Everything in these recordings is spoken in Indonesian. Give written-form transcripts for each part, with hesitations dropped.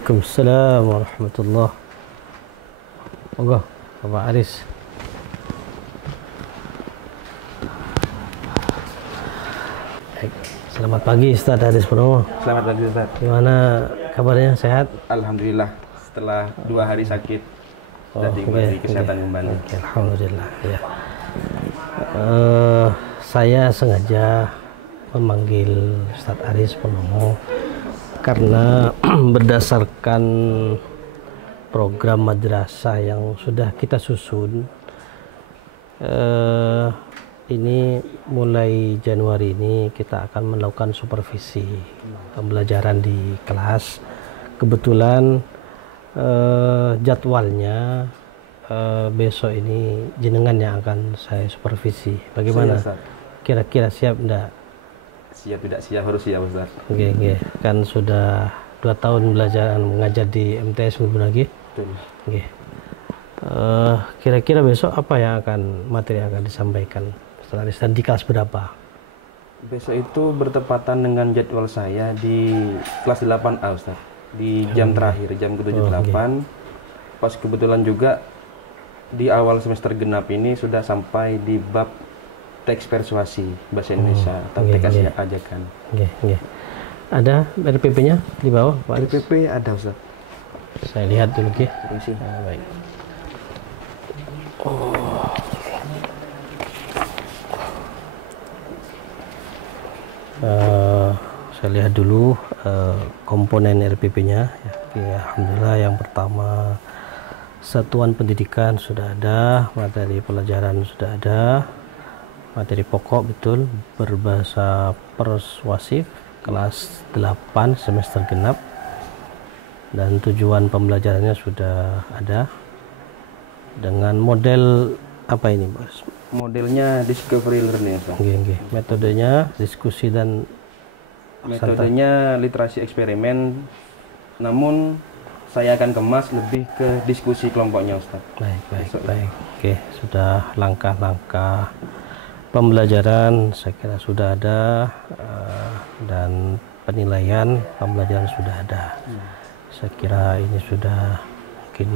Waalaikumsalam warahmatullahi. Monggo, Bapak Aris. Baik. Selamat pagi Ustaz Aris Purnomo. Selamat pagi Ustaz. Gimana kabarnya, sehat? Alhamdulillah, setelah 2 hari sakit sudah dikembali kesehatan kembali. Alhamdulillah ya. Saya sengaja memanggil Ustaz Aris Purnomo karena berdasarkan program madrasah yang sudah kita susun, ini mulai Januari ini kita akan melakukan supervisi pembelajaran di kelas. Kebetulan jadwalnya besok ini jenengan yang akan saya supervisi. Bagaimana? Kira-kira siap enggak? Siap tidak siap, harus siap Ustaz. Oke. Kan sudah 2 tahun belajar mengajar di MTS lagi. Betul. Oke. Kira-kira besok apa yang materi yang akan disampaikan Ustaz Aris, dan di kelas berapa? Besok itu bertepatan dengan jadwal saya di kelas 8A Ustaz. Di jam terakhir, jam ke-7-8. Pas kebetulan juga di awal semester genap ini sudah sampai di bab teks persuasi bahasa Indonesia atau teks ajakan. Ada RPP-nya di bawah, Pak Aris? RPP ada Ustaz. Saya lihat dulu, Ki. Baik. Saya lihat dulu komponen RPP-nya. Ya, alhamdulillah yang pertama satuan pendidikan sudah ada, materi pelajaran sudah ada, materi pokok betul berbahasa persuasif kelas 8 semester genap, dan tujuan pembelajarannya sudah ada dengan model apa ini, Bos? Modelnya discovery learning Ustaz. Metodenya diskusi dan metodenya literasi eksperimen, namun saya akan kemas lebih ke diskusi kelompoknya Ustaz. Baik. Oke, sudah langkah-langkah pembelajaran saya kira sudah ada, dan penilaian pembelajaran sudah ada. Saya kira ini sudah mungkin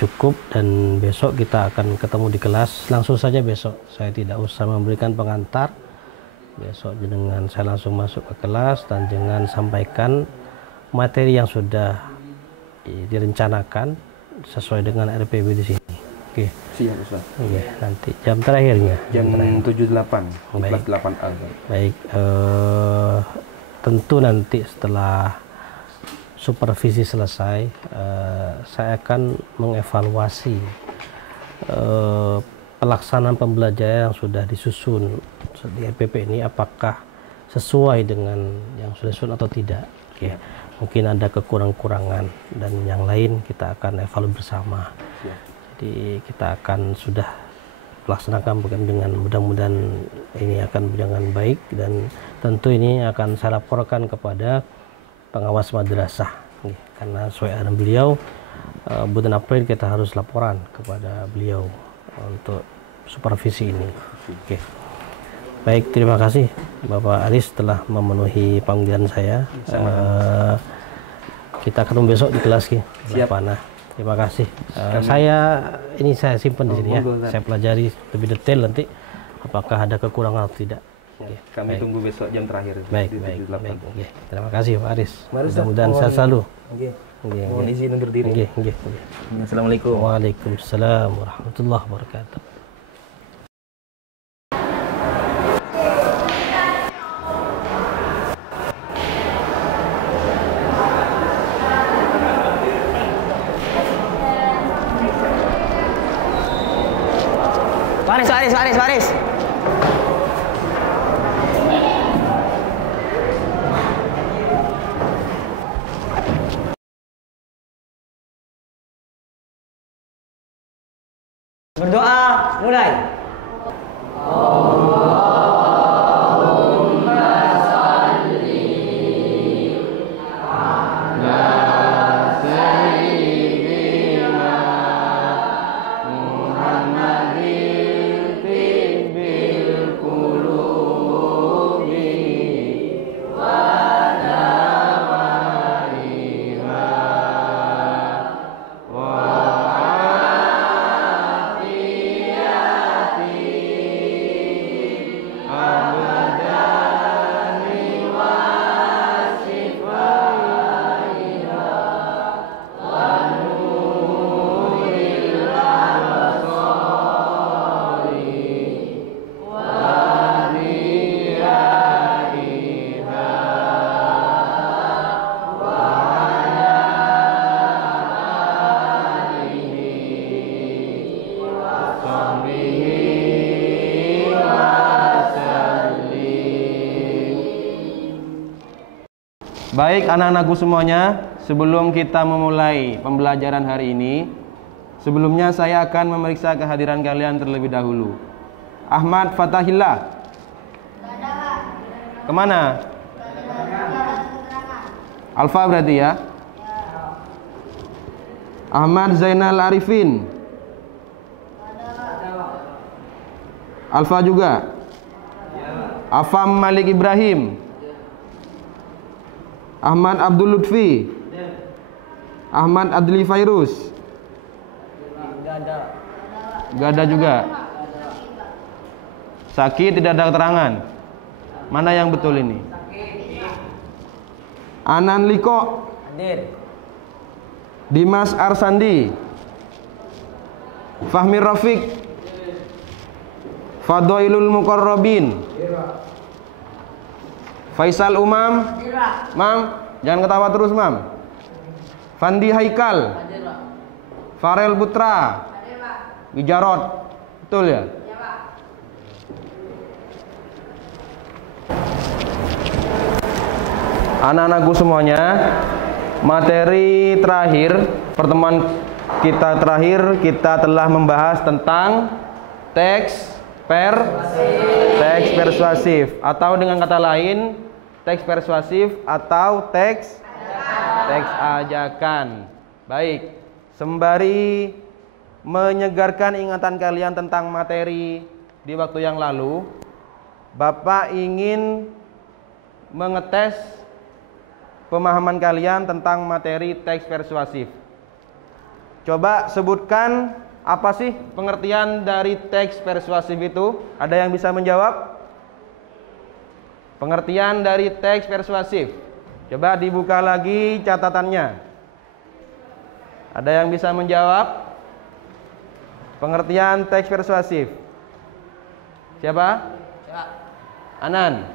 cukup, dan besok kita akan ketemu di kelas langsung saja. Besok saya tidak usah memberikan pengantar, besok dengan saya langsung masuk ke kelas dan jangan sampaikan materi yang sudah direncanakan sesuai dengan RPB di sini. Oke. Siap Ustaz. Oke, nanti jam terakhirnya jam 7.8 kelas 8A. Baik, tentu nanti setelah supervisi selesai, saya akan mengevaluasi pelaksanaan pembelajaran yang sudah disusun di RPP ini, apakah sesuai dengan yang sudah disusun atau tidak. Oke. Mungkin ada kekurangan dan yang lain kita akan evaluasi bersama. Jadi kita akan sudah melaksanakan program dengan mudah-mudahan ini akan berjalan baik, dan tentu ini akan saya laporkan kepada pengawas madrasah, karena sesuai arahan beliau bulan April kita harus laporan kepada beliau untuk supervisi ini. Oke. Baik, terima kasih Bapak Aris telah memenuhi panggilan saya. Kita ketemu besok di kelas, Ki. Siap. Terima kasih. Saya simpan di sini ya. Saya pelajari lebih detail nanti apakah ada kekurangan atau tidak. Kami tunggu besok jam terakhir. Baik. Terima kasih Pak Aris. Mudah-mudahan sehat selalu. Mohon izin undur diri. Assalamualaikum. Waalaikumsalam warahmatullahi wabarakatuh. Baris. Berdoa, mulai. Baik anak-anakku semuanya, sebelum kita memulai pembelajaran hari ini, sebelumnya saya akan memeriksa kehadiran kalian terlebih dahulu. Ahmad Fatahillah. Kemana? Alfa berarti ya? Ahmad Zainal Arifin. Alfa juga? Afam Malik Ibrahim. Ahmad Abdul Lutfi. Ahmad Adli Fairuz. Gada juga. Sakit, tidak ada keterangan. Mana yang betul ini? Anan Liko. Hadir. Dimas Arsandi. Fahmi Rafiq. Fadhailul Muqarrabin. Faisal Umam. Mam, jangan ketawa terus, Mam. Fandi Haikal. Farel Putra. Wijarot. Betul ya? Anak-anakku semuanya, materi terakhir, pertemuan kita terakhir, kita telah membahas tentang teks persuasif, atau dengan kata lain teks persuasif atau teks ajakan. Baik, sembari menyegarkan ingatan kalian tentang materi di waktu yang lalu, Bapak ingin mengetes pemahaman kalian tentang materi teks persuasif. Coba sebutkan apa sih pengertian dari teks persuasif itu? Ada yang bisa menjawab? Pengertian dari teks persuasif. Coba dibuka lagi catatannya. Ada yang bisa menjawab? Pengertian teks persuasif. Siapa? Anan.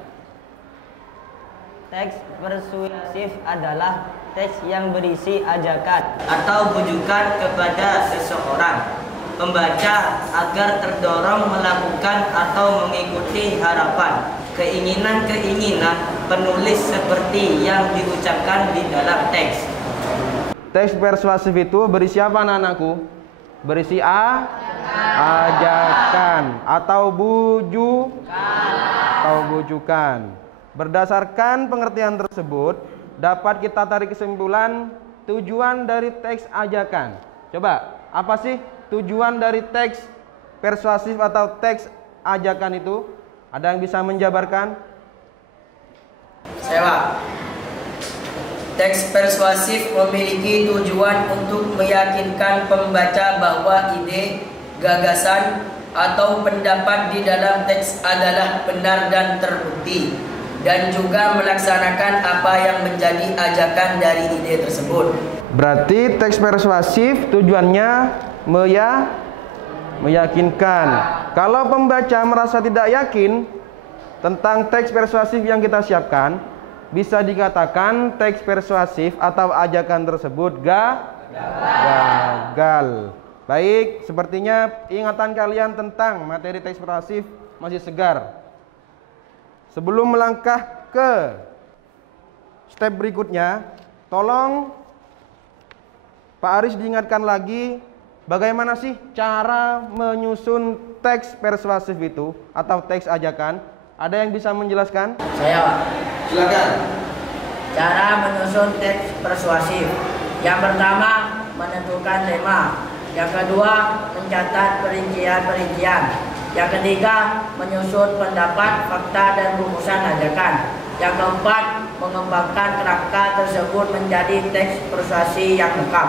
Teks persuasif adalah teks yang berisi ajakan atau bujukan kepada seseorang pembaca agar terdorong melakukan atau mengikuti harapan, keinginan-keinginan penulis seperti yang diucapkan di dalam teks. Teks persuasif itu berisi apa anak-anakku? Berisi ajakan atau bujukan. Berdasarkan pengertian tersebut, dapat kita tarik kesimpulan tujuan dari teks ajakan. Coba, apa sih tujuan dari teks persuasif atau teks ajakan itu? Ada yang bisa menjabarkan? Saya Pak. Teks persuasif memiliki tujuan untuk meyakinkan pembaca bahwa ide, gagasan, atau pendapat di dalam teks adalah benar dan terbukti, dan juga melaksanakan apa yang menjadi ajakan dari ide tersebut. Berarti teks persuasif tujuannya meyakinkan. Kalau pembaca merasa tidak yakin tentang teks persuasif yang kita siapkan, bisa dikatakan teks persuasif atau ajakan tersebut gagal. Baik, sepertinya ingatan kalian tentang materi teks persuasif masih segar. Sebelum melangkah ke step berikutnya, tolong Pak Aris diingatkan lagi bagaimana sih cara menyusun teks persuasif itu atau teks ajakan. Ada yang bisa menjelaskan? Saya Pak. Silakan. Cara menyusun teks persuasif. Yang pertama, menentukan tema. Yang kedua, mencatat perincian-perincian. Yang ketiga, menyusun pendapat, fakta, dan rumusan ajakan. Yang keempat, mengembangkan kerangka tersebut menjadi teks persuasi yang lengkap.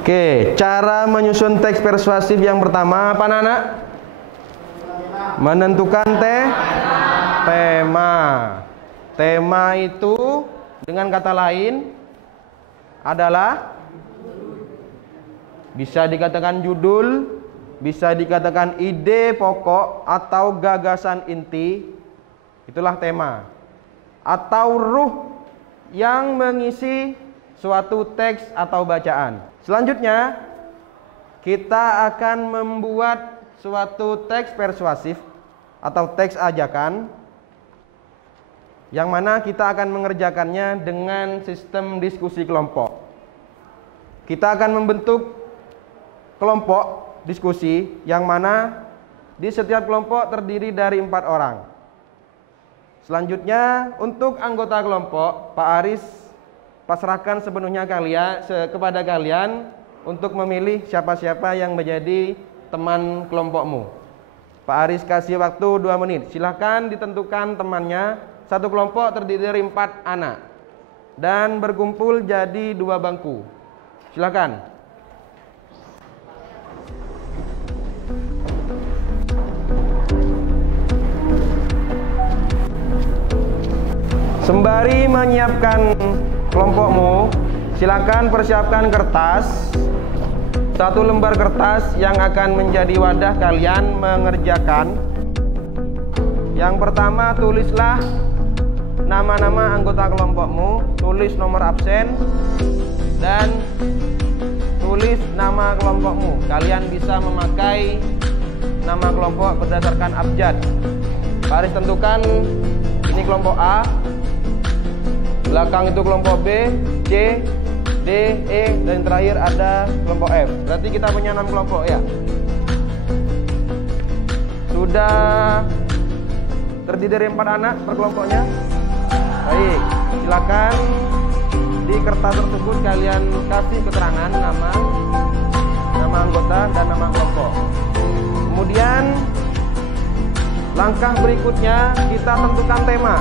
Oke, cara menyusun teks persuasif yang pertama apa anak? Menentukan tema. Tema itu dengan kata lain adalah bisa dikatakan judul, bisa dikatakan ide pokok atau gagasan inti. Itulah tema. Atau ruh yang mengisi suatu teks atau bacaan. Selanjutnya, kita akan membuat suatu teks persuasif atau teks ajakan yang mana kita akan mengerjakannya dengan sistem diskusi kelompok. Kita akan membentuk kelompok diskusi yang mana di setiap kelompok terdiri dari 4 orang. Selanjutnya untuk anggota kelompok, Pak Aris pasrahkan sepenuhnya kepada kalian untuk memilih siapa-siapa yang menjadi teman kelompokmu. Pak Aris kasih waktu 2 menit. Silahkan ditentukan temannya. Satu kelompok terdiri dari 4 anak dan berkumpul jadi 2 bangku. Silahkan. Sembari menyiapkan kelompokmu, silakan persiapkan kertas, 1 lembar kertas yang akan menjadi wadah kalian mengerjakan. Yang pertama, tulislah nama-nama anggota kelompokmu, tulis nomor absen, dan tulis nama kelompokmu. Kalian bisa memakai nama kelompok berdasarkan abjad. Baris tentukan ini kelompok A, belakang itu kelompok B, C, D, E, dan terakhir ada kelompok F. Berarti kita punya 6 kelompok ya. Sudah terdiri dari 4 anak per kelompoknya. Baik, silakan di kertas tersebut kalian kasih keterangan nama anggota dan nama kelompok. Kemudian langkah berikutnya kita tentukan tema.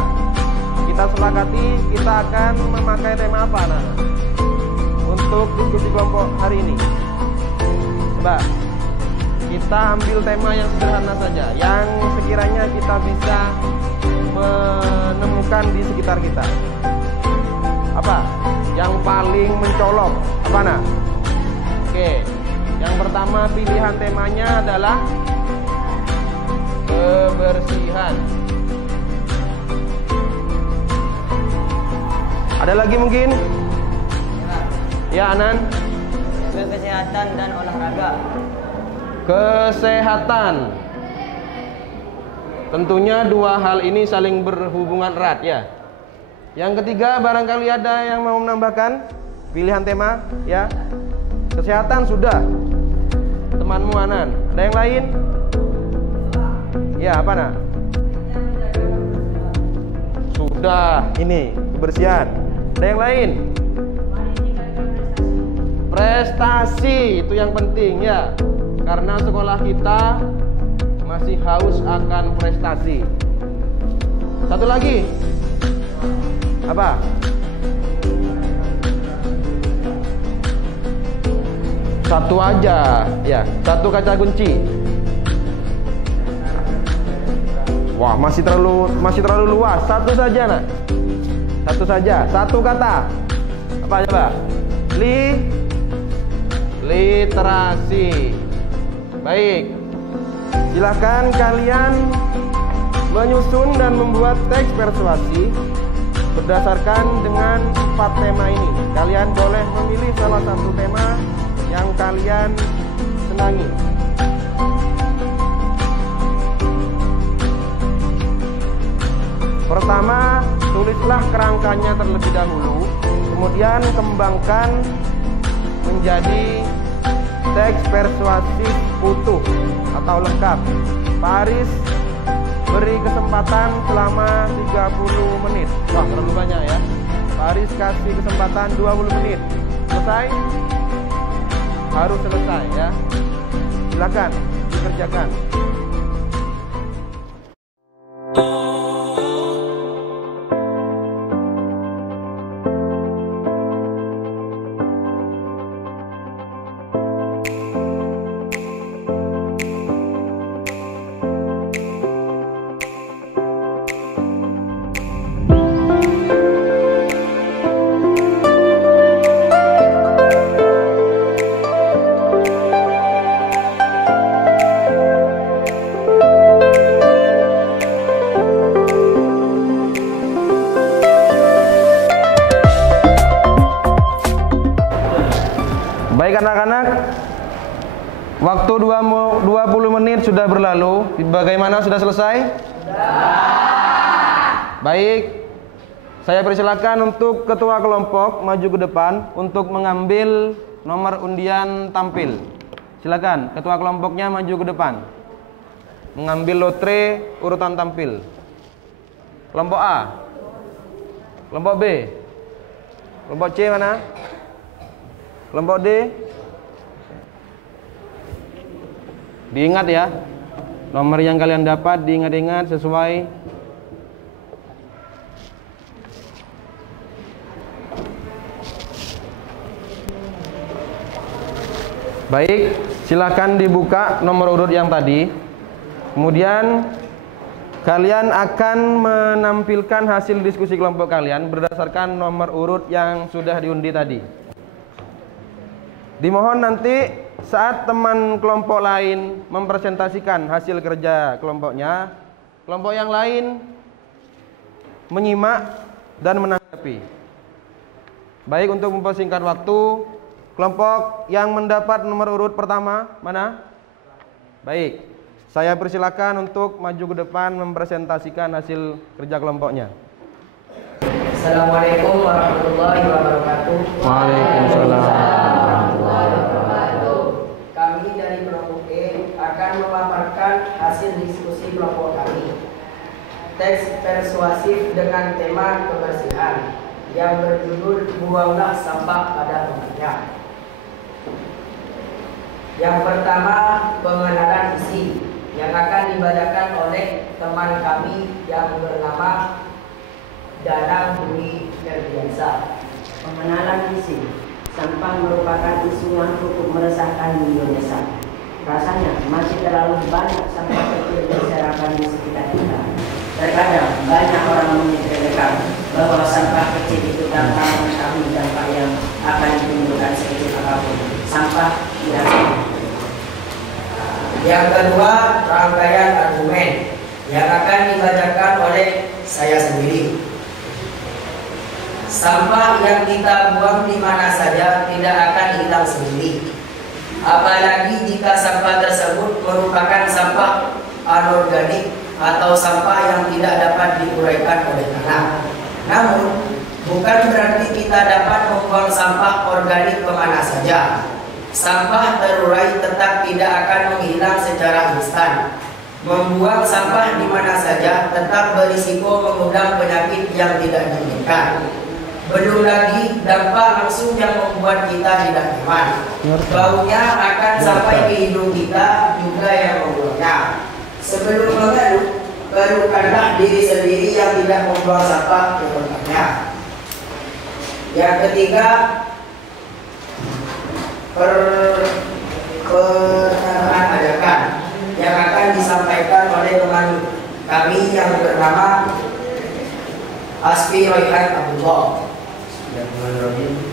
Kita sepakati kita akan memakai tema apa untuk diskusi kelompok hari ini. Coba kita ambil tema yang sederhana saja, yang sekiranya kita bisa menemukan di sekitar kita. Apa? Yang paling mencolok apa nah? Oke, yang pertama pilihan temanya adalah kebersihan. Ada lagi mungkin? Ya, Anan? Kesehatan dan olahraga. Kesehatan. Tentunya 2 hal ini saling berhubungan erat ya. Yang ketiga, barangkali ada yang mau menambahkan pilihan tema ya. Kesehatan sudah. Temanmu Anan. Ada yang lain? Ya, apa nah? Sudah. Ini kebersihan. Ada yang lain? Prestasi itu yang penting ya. Karena sekolah kita masih haus akan prestasi. Satu lagi. Apa? Satu aja ya, 1 kaca kunci. Wah, masih terlalu luas. 1 saja nak. 1 saja, 1 kata. Apa coba? Literasi. Baik. Silakan kalian menyusun dan membuat teks persuasi berdasarkan dengan 4 tema ini. Kalian boleh memilih salah satu tema yang kalian senangi. Pertama, tulislah kerangkanya terlebih dahulu, kemudian kembangkan menjadi teks persuasif utuh atau lengkap. Pak Aris beri kesempatan selama 30 menit. Wah, terlalu banyak ya. Pak Aris kasih kesempatan 20 menit. Selesai? Harus selesai ya. Silakan dikerjakan. Baik anak-anak, Waktu 20 menit sudah berlalu. Bagaimana, sudah selesai? Sudah. Baik. Saya persilakan untuk ketua kelompok maju ke depan untuk mengambil nomor undian tampil. Silakan, ketua kelompoknya maju ke depan. Mengambil lotre urutan tampil. Kelompok A. Kelompok B. Kelompok C mana? Kelompok D. Diingat ya, nomor yang kalian dapat diingat-ingat sesuai. Baik, silakan dibuka nomor urut yang tadi. Kemudian kalian akan menampilkan hasil diskusi kelompok kalian berdasarkan nomor urut yang sudah diundi tadi. Dimohon nanti saat teman kelompok lain mempresentasikan hasil kerja kelompoknya, kelompok yang lain menyimak dan menanggapi. Baik, untuk mempersingkat waktu, kelompok yang mendapat nomor urut pertama mana? Baik, saya persilakan untuk maju ke depan mempresentasikan hasil kerja kelompoknya. Assalamualaikum warahmatullahi wabarakatuh. Waalaikumsalam. Kami dari kelompok E akan memaparkan hasil diskusi kelompok kami. Teks persuasif dengan tema kebersihan yang berjudul "Buanglah sampah pada tempatnya". Yang pertama, pengenalan isi yang akan dibacakan oleh teman kami yang bernama Danang Budi Ferdiansa. Pengenalan isi. Sampah merupakan isu yang cukup meresahkan di Indonesia. Rasanya masih terlalu banyak sampah kecil berserakan di sekitar kita. Terkadang banyak orang menyepelekan bahwa sampah kecil itu tanpa mengetahui dampak yang akan ditimbulkan sekecil apapun. Sampah tidak sama. Yang kedua, rangkaian argumen yang akan dibacakan oleh saya sendiri. Sampah yang kita buang di mana saja tidak akan hilang sendiri. Apalagi jika sampah tersebut merupakan sampah anorganik atau sampah yang tidak dapat diuraikan oleh tanah. Namun, bukan berarti kita dapat membuang sampah organik kemana saja. Sampah terurai tetap tidak akan menghilang secara instan. Membuang sampah di mana saja tetap berisiko mengundang penyakit yang tidak diinginkan. Belum lagi dampak langsung yang membuat kita tidak nyaman. Baunya akan sampai ke hidung kita juga yang membuangnya. Sebelum mengeluh, keluhkanlah diri sendiri yang tidak membuang sampah ke tempatnya. Yang ketiga, pernyataan ajakan yang akan disampaikan oleh teman kami yang bernama Asfi Royhan Abdullah.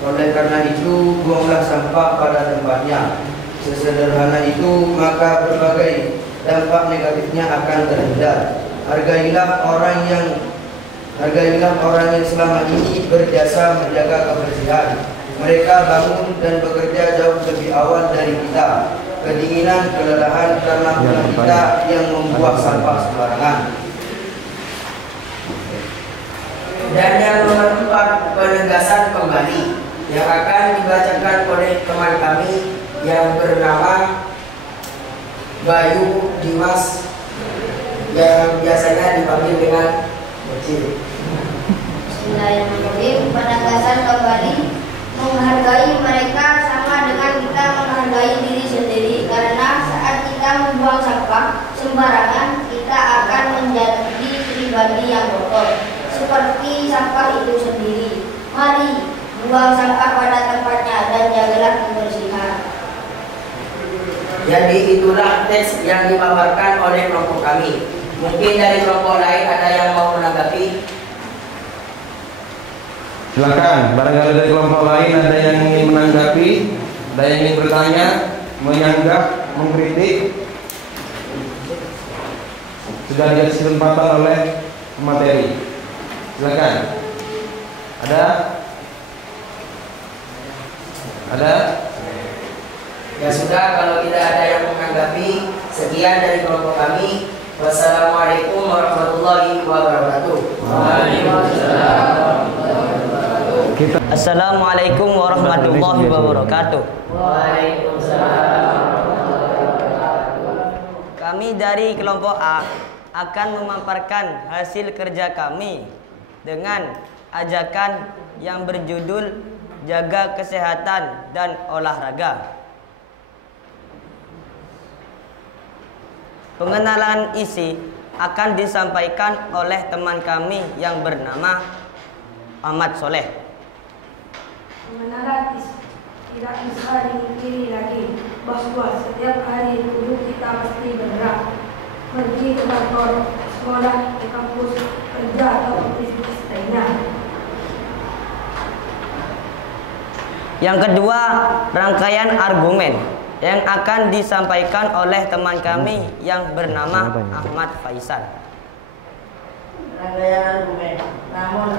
Oleh karena itu, buanglah sampah pada tempatnya. Sesederhana itu, maka berbagai dampak negatifnya akan terhindar. Hargailah orang yang selama ini berjasa menjaga kebersihan. Mereka bangun dan bekerja jauh lebih awal dari kita. Kedinginan, kelelahan karena kita yang membuang sampah sembarangan. Dan yang nomor 4, penegasan kembali yang akan dibacakan oleh teman kami yang bernama Bayu Dimas yang biasanya dipanggil dengan Bocil. Bismillahirrahmanirrahim. Penegasan kembali, menghargai mereka sama dengan kita menghargai diri sendiri, karena saat kita membuang sampah sembarangan kita akan menjadi pribadi yang kotor seperti sampah itu sendiri. Mari buang sampah pada tempatnya dan jagalah kebersihan. Jadi itulah teks yang dipaparkan oleh kelompok kami. Mungkin dari kelompok lain ada yang mau menanggapi. Silakan, barangkali dari kelompok lain ada yang ingin menanggapi, ada yang ingin bertanya, menyanggah, mengkritik. Sudah dikasih kesempatan oleh materi. Silakan. Ada? Ya sudah, kalau tidak ada yang menanggapi, sekian dari kelompok kami. Wassalamualaikum warahmatullahi wabarakatuh. Assalamualaikum warahmatullahi wabarakatuh. Kami dari kelompok A akan memaparkan hasil kerja kami dengan ajakan yang berjudul Jaga Kesehatan dan Olahraga. Pengenalan isi akan disampaikan oleh teman kami yang bernama Ahmad Soleh. Pengenalan tidak bisa dipungkiri lagi bahwa setiap hari tubuh kita pasti bergerak, pergi ke kantor, sekolah, ke kampus, kerja atau aktivitas lainnya. Yang kedua, rangkaian argumen yang akan disampaikan oleh teman kami yang bernama Ahmad Faisal. Rangkaian argumen. Namun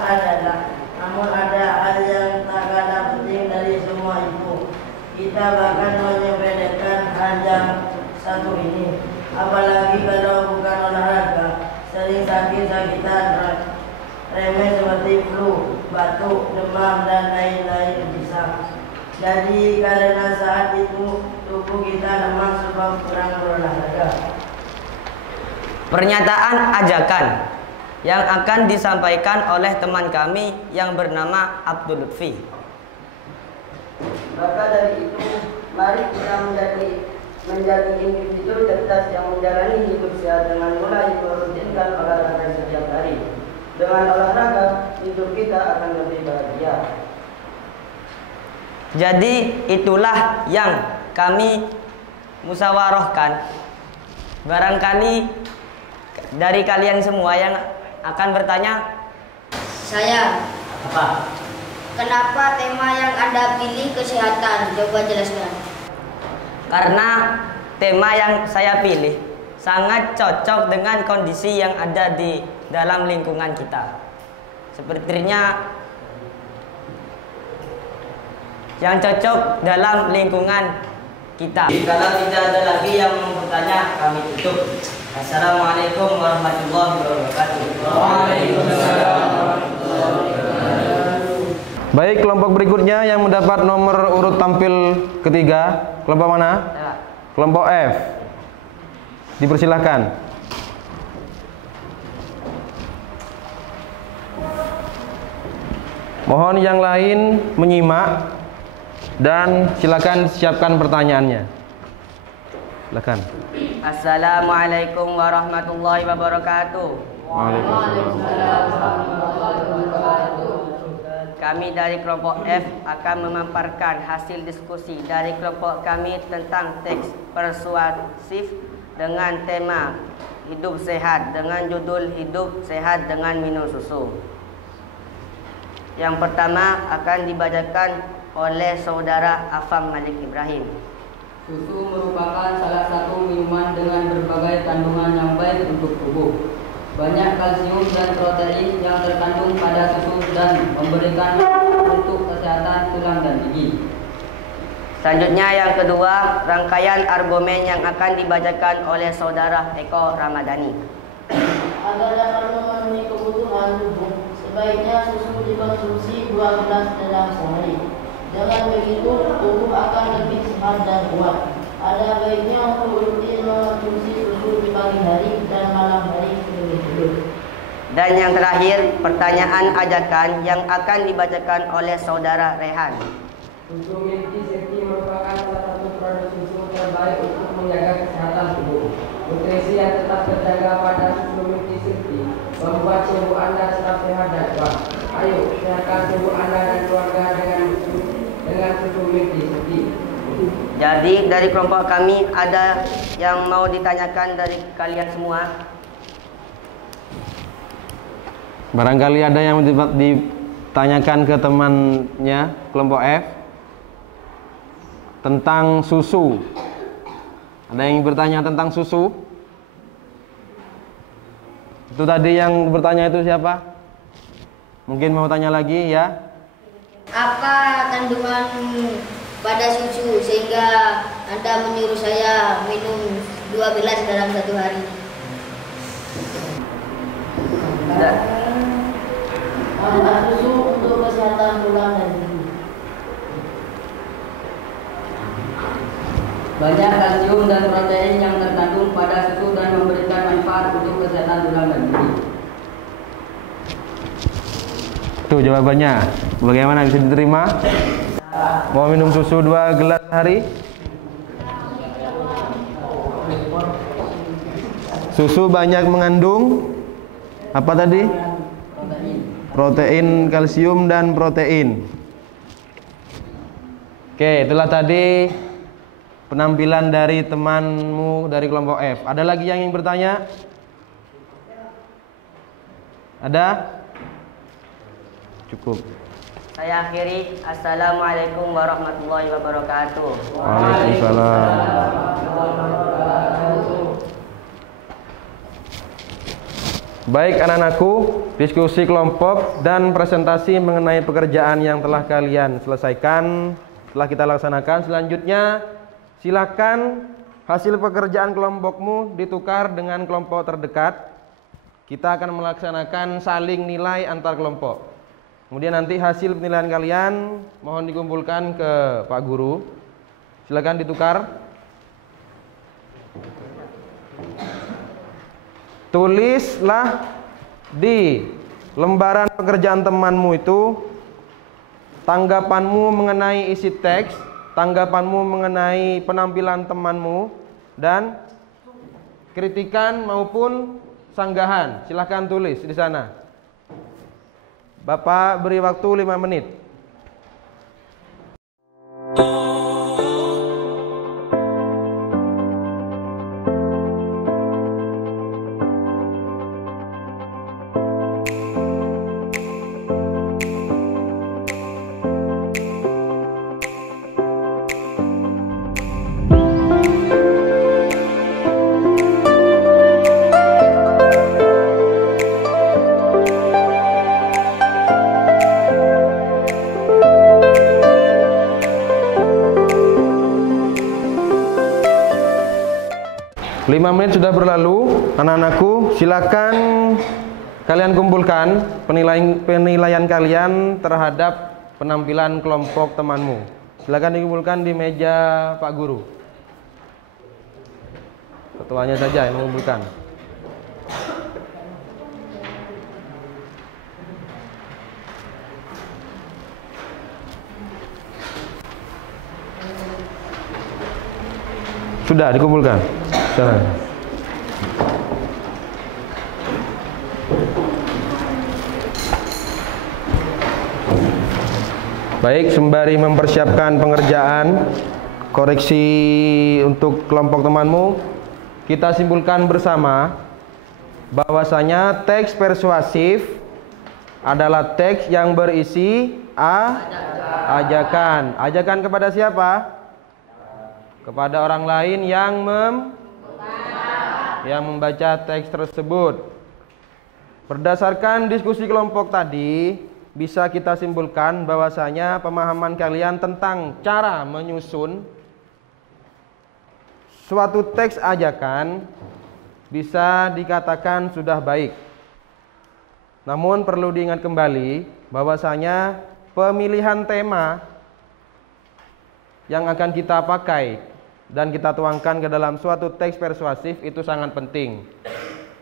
ada hal yang tak kalah penting dari semua itu. Kita bahkan menyepelekan hal yang satu ini. Apalagi kalau bukan olahraga, sering sakit-sakitan remeh seperti flu, batuk, demam dan lain-lain bisa. Jadi karena saat itu tubuh kita lemah sebab kurang berolahraga. Pernyataan ajakan yang akan disampaikan oleh teman kami yang bernama Abdul Lutfi. Maka dari itu, mari kita menjadi individu cerdas yang menjalani hidup sehat dengan mulai merutinkan olahraga setiap hari. Dengan olahraga, hidup kita akan lebih bahagia. Jadi itulah yang kami musyawarahkan. Barangkali dari kalian semua yang akan bertanya, Saya. apa? Kenapa tema yang Anda pilih kesehatan? Coba jelaskan. Karena tema yang saya pilih sangat cocok dengan kondisi yang ada di dalam lingkungan kita. Sepertinya yang cocok dalam lingkungan kita. Kalau tidak ada lagi yang mau bertanya, kami tutup. Assalamualaikum warahmatullahi wabarakatuh. Baik, kelompok berikutnya yang mendapat nomor urut tampil ketiga, kelompok mana? Ya. Kelompok F. Dipersilahkan. Mohon yang lain menyimak dan silakan siapkan pertanyaannya. Silakan. Assalamualaikum warahmatullahi wabarakatuh. Kami dari kelompok F akan memaparkan hasil diskusi dari kelompok kami tentang teks persuasif dengan tema hidup sehat dengan judul hidup sehat dengan minum susu. Yang pertama akan dibacakan oleh saudara Afam Malik Ibrahim. Susu merupakan salah satu minuman dengan berbagai kandungan yang baik untuk tubuh. Banyak kalsium dan protein yang terkandung pada susu dan memberikan untuk kesehatan tulang dan gigi. Selanjutnya yang kedua, rangkaian argumen yang akan dibacakan oleh saudara Eko Ramadhani. Agar dapat memenuhi kebutuhan tubuh, sebaiknya susu dikonsumsi 2 gelas dalam sehari. Dengan begitu, tubuh akan lebih sehat dan kuat. Ada baiknya untuk rutin mengonsumsi susu di pagi hari dan malam hari sebelum tidur. Dan yang terakhir, pertanyaan ajakan yang akan dibacakan oleh saudara Rehan. Susu Milky Safety merupakan salah satu produk susu terbaik untuk menjaga kesehatan tubuh. Nutrisi yang tetap terjaga pada susu Milky Safety membuat tubuh Anda tetap sehat dan kuat. Ayo, sehatkan tubuh Anda dan keluarga dengan susu Milky Safety. Jadi dari kelompok kami ada yang mau ditanyakan dari kalian semua? Barangkali ada yang ditanyakan ke temannya kelompok F tentang susu. Ada yang bertanya tentang susu? Itu tadi yang bertanya itu siapa? Mungkin mau tanya lagi ya? Apa kandungan pada susu sehingga Anda menyuruh saya minum 2 gelas dalam 1 hari. Manfaat susu untuk kesehatan tulang dan gigi. Banyak kalsium dan protein yang terkandung pada susu dan memberikan manfaat untuk kesehatan tulang dan gigi. Tuh jawabannya. Bagaimana, bisa diterima? Mau minum susu 2 gelas sehari? Susu banyak mengandung apa tadi? Protein, kalsium, dan protein. Oke, itulah tadi penampilan dari temanmu dari kelompok F. Ada lagi yang ingin bertanya? Ada? Cukup. Saya akhiri. Assalamualaikum warahmatullahi wabarakatuh. Waalaikumsalam. Baik anak-anakku, diskusi kelompok dan presentasi mengenai pekerjaan yang telah kalian selesaikan telah kita laksanakan. Selanjutnya silakan hasil pekerjaan kelompokmu ditukar dengan kelompok terdekat. Kita akan melaksanakan saling nilai antar kelompok. Kemudian nanti hasil penilaian kalian mohon dikumpulkan ke Pak Guru. Silakan ditukar. Tulislah di lembaran pekerjaan temanmu itu tanggapanmu mengenai isi teks, tanggapanmu mengenai penampilan temanmu, dan kritikan maupun sanggahan. Silahkan tulis di sana. Bapak beri waktu 5 menit. Lima menit sudah berlalu, anak-anakku, silakan kalian kumpulkan penilaian kalian terhadap penampilan kelompok temanmu. Silakan dikumpulkan di meja Pak Guru. Ketuanya saja yang mengumpulkan. Sudah dikumpulkan. Baik, sembari mempersiapkan pengerjaan koreksi untuk kelompok temanmu, kita simpulkan bersama bahwasanya teks persuasif adalah teks yang berisi ajakan. Ajakan kepada siapa? Kepada orang lain yang membaca teks tersebut. Berdasarkan diskusi kelompok tadi, bisa kita simpulkan bahwasanya pemahaman kalian tentang cara menyusun suatu teks ajakan bisa dikatakan sudah baik. Namun perlu diingat kembali bahwasanya pemilihan tema yang akan kita pakai dan kita tuangkan ke dalam suatu teks persuasif itu sangat penting.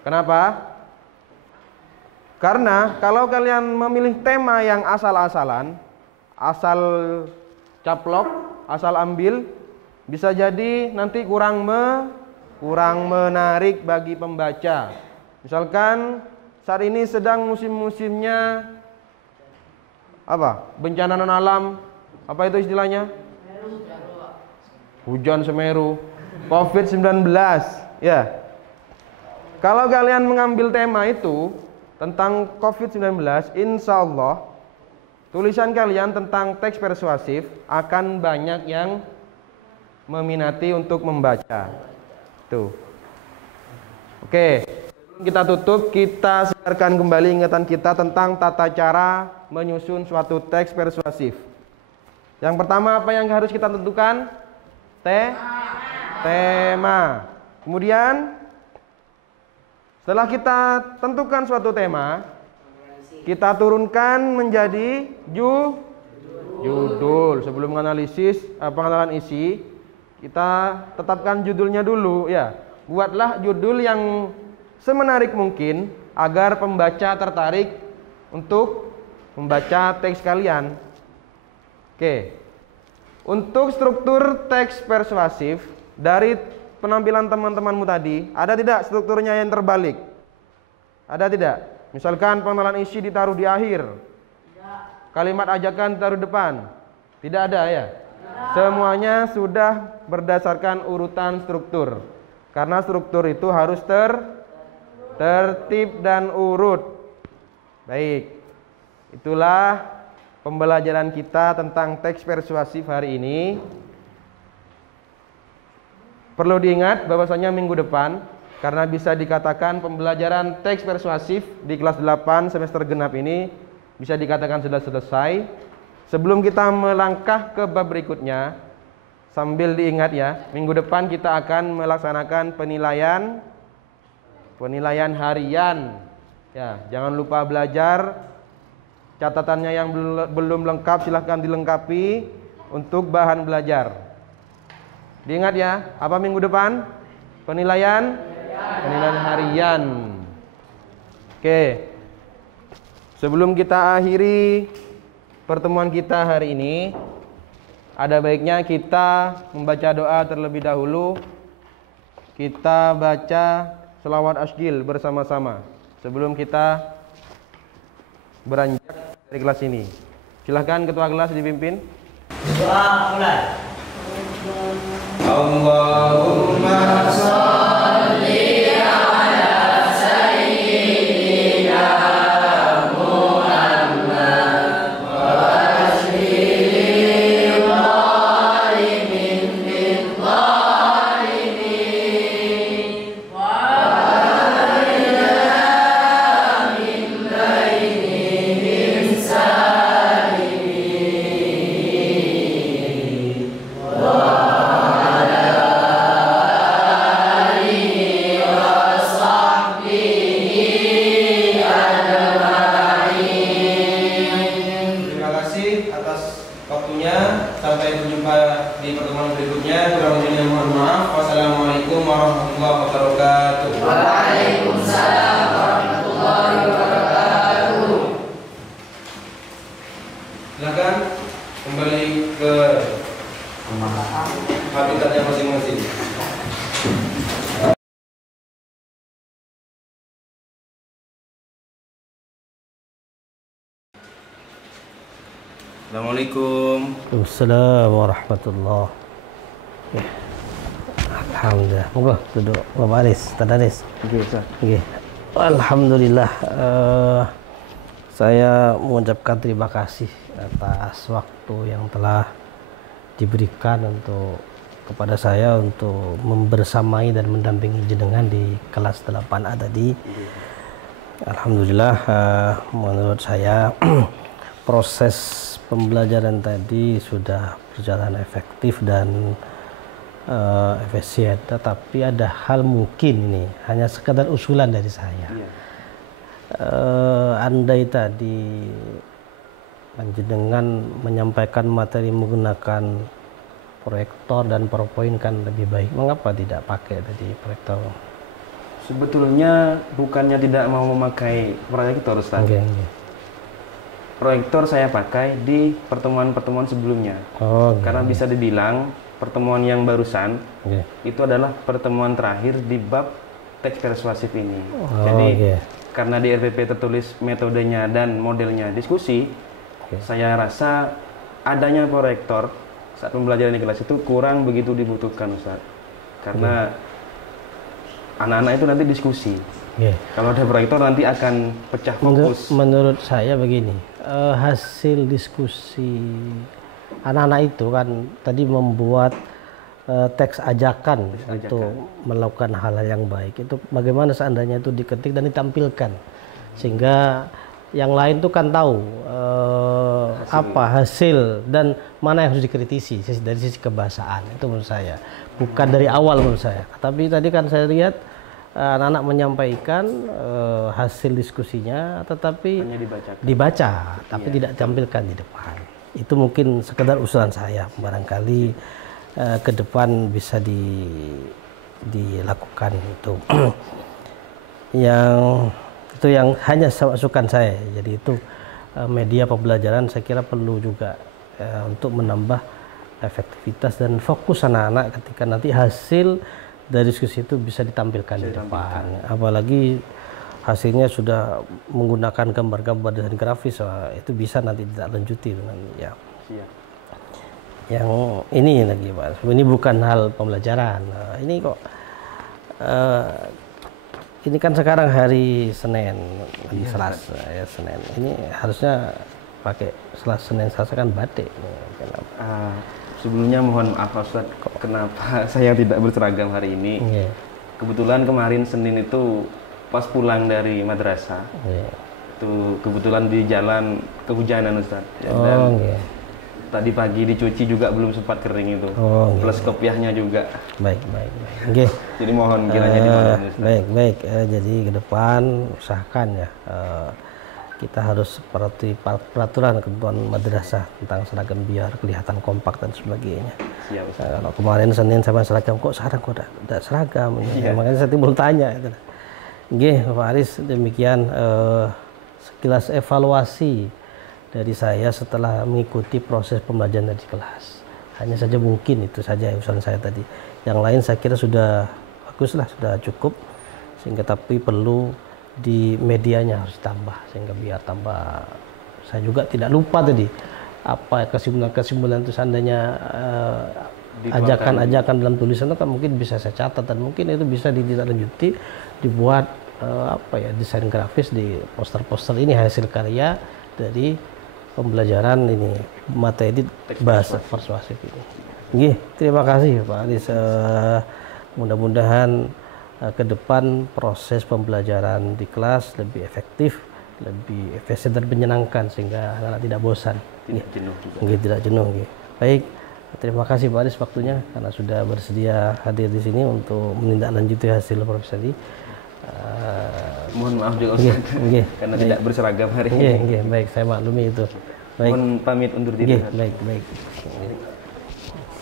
Kenapa? Karena kalau kalian memilih tema yang asal-asalan, asal caplok, asal ambil, bisa jadi nanti kurang menarik bagi pembaca. Misalkan saat ini sedang musim-musimnya apa? Bencana non alam, apa itu istilahnya? Hujan Semeru, COVID-19, ya. Kalau kalian mengambil tema itu tentang COVID-19, insya Allah tulisan kalian tentang teks persuasif akan banyak yang meminati untuk membaca. Tuh. Oke, sebelum kita tutup, kita segarkan kembali ingatan kita tentang tata cara menyusun suatu teks persuasif. Yang pertama apa yang harus kita tentukan? tema. Kemudian setelah kita tentukan suatu tema, kita turunkan menjadi judul. Sebelum menganalisis pengenalan isi, kita tetapkan judulnya dulu ya. Buatlah judul yang semenarik mungkin agar pembaca tertarik untuk membaca teks kalian. Oke. Untuk struktur teks persuasif dari penampilan teman-temanmu tadi, ada tidak strukturnya yang terbalik? Ada tidak? Misalkan pengenalan isi ditaruh di akhir, kalimat ajakan taruh depan. Tidak ada ya? Semuanya sudah berdasarkan urutan struktur. Karena struktur itu harus tertib dan urut. Baik. Itulah pembelajaran kita tentang teks persuasif hari ini. Perlu diingat bahwasanya minggu depan, karena bisa dikatakan pembelajaran teks persuasif di kelas 8 semester genap ini bisa dikatakan sudah selesai. Sebelum kita melangkah ke bab berikutnya, sambil diingat ya, minggu depan kita akan melaksanakan penilaian harian. Ya, jangan lupa belajar. Catatannya yang belum lengkap silahkan dilengkapi untuk bahan belajar. Diingat ya, apa minggu depan? Penilaian harian. Oke. Sebelum kita akhiri pertemuan kita hari ini, ada baiknya kita membaca doa terlebih dahulu. Kita baca selawat asgil bersama-sama sebelum kita beranjak dari kelas ini. Silahkan ketua kelas dipimpin. Doa mulai. Allahumma sholli ala sayyidina Muhammad wa ashli zalimin bil zalimin wa ala min bainihim salimin wa sampai berjumpa di pertemuan berikutnya. Kurang lebihnya mohon maaf. Wassalamualaikum warahmatullahi wabarakatuh. Waalaikumsalam warahmatullahi wabarakatuh. Silakan kembali ke habitatnya masing-masing. Assalamualaikum. Waalaikumsalam warahmatullahi. Alhamdulillah. Monggo duduk Bapak Aris, Tadaris. Nggih. Alhamdulillah. Saya mengucapkan terima kasih atas waktu yang telah diberikan kepada saya untuk membersamai dan mendampingi jenengan di kelas 8A tadi. Alhamdulillah, menurut saya proses pembelajaran tadi sudah berjalan efektif dan efisien, tetapi ada hal mungkin ini hanya sekadar usulan dari saya. Andai tadi panjenengan menyampaikan materi menggunakan proyektor dan PowerPoint kan lebih baik. Mengapa tidak pakai tadi proyektor? Sebetulnya bukannya tidak mau memakai proyektor, Ustaz. Okay. Proyektor saya pakai di pertemuan-pertemuan sebelumnya. Karena bisa dibilang pertemuan yang barusan itu adalah pertemuan terakhir di bab teks persuasif ini. Jadi karena di RPP tertulis metodenya dan modelnya diskusi, saya rasa adanya proyektor saat pembelajaran di kelas itu kurang begitu dibutuhkan, Ustaz. Karena anak-anak itu nanti diskusi. Kalau ada proyektor nanti akan pecah fokus. Menurut saya begini, hasil diskusi anak-anak itu kan tadi membuat teks ajakan untuk melakukan hal-hal yang baik. Itu bagaimana seandainya itu diketik dan ditampilkan sehingga yang lain tuh kan tahu apa hasil dan mana yang harus dikritisi dari sisi kebahasaan, itu menurut saya. Bukan dari awal menurut saya. Tapi tadi kan saya lihat anak-anak menyampaikan hasil diskusinya, tetapi hanya dibaca tapi tidak ditampilkan di depan. Itu mungkin sekedar usulan saya, barangkali ke depan bisa dilakukan itu. yang hanya masukan saya. Jadi itu media pembelajaran saya kira perlu juga untuk menambah efektivitas dan fokus anak-anak ketika nanti hasil dari diskusi itu bisa ditampilkan di depan. Apalagi hasilnya sudah menggunakan gambar-gambar dan grafis, itu bisa nanti tidak lanjuti dengan ya. Yang ini lagi Pak, ini bukan hal pembelajaran. Ini kok ini kan sekarang hari Senin, Selasa ya Senin. Ini harusnya pakai Senin Selasa kan batik. Sebelumnya mohon maaf Ustaz, kenapa saya tidak berseragam hari ini? Kebetulan kemarin Senin itu pas pulang dari madrasah, itu kebetulan di jalan kehujanan Ustaz. Dan tadi pagi dicuci juga belum sempat kering itu, plus kopiahnya juga. Baik. Jadi mohon kiranya dimaklumi Ustaz. Baik. Jadi ke depan usahakan ya. Kita harus seperti peraturan ketentuan madrasah tentang seragam biar kelihatan kompak dan sebagainya. Kalau kemarin Senin sama seragam, kok sekarang kok tidak seragam? Makanya saya timbul tanya. Pak Aris, demikian sekilas evaluasi dari saya setelah mengikuti proses pembelajaran di kelas. Hanya saja mungkin itu saja usulan saya tadi. Yang lain saya kira sudah bagus lah, sudah cukup. Sehingga tapi perlu di medianya harus tambah sehingga biar tambah. Saya juga tidak lupa tadi apa kesimpulan itu seandainya ajakan dalam tulisan itu kan mungkin bisa saya catat dan mungkin itu bisa ditindaklanjuti, dibuat desain grafis di poster-poster ini hasil karya dari pembelajaran ini materi bahasa persuasif ini. Terima kasih Pak Aris. Mudah-mudahan ke depan proses pembelajaran di kelas lebih efektif, lebih efisien dan menyenangkan sehingga anak-anak tidak bosan, tidak jenuh. Baik, terima kasih Pak Aris waktunya karena sudah bersedia hadir di sini untuk menindaklanjuti hasil profesi tadi. Mohon maaf juga Ustaz, karena tidak berseragam hari ini. Baik, saya maklumi itu. Baik. Mohon pamit undur diri. Baik.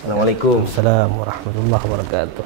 Assalamualaikum. Assalamualaikum warahmatullahi wabarakatuh.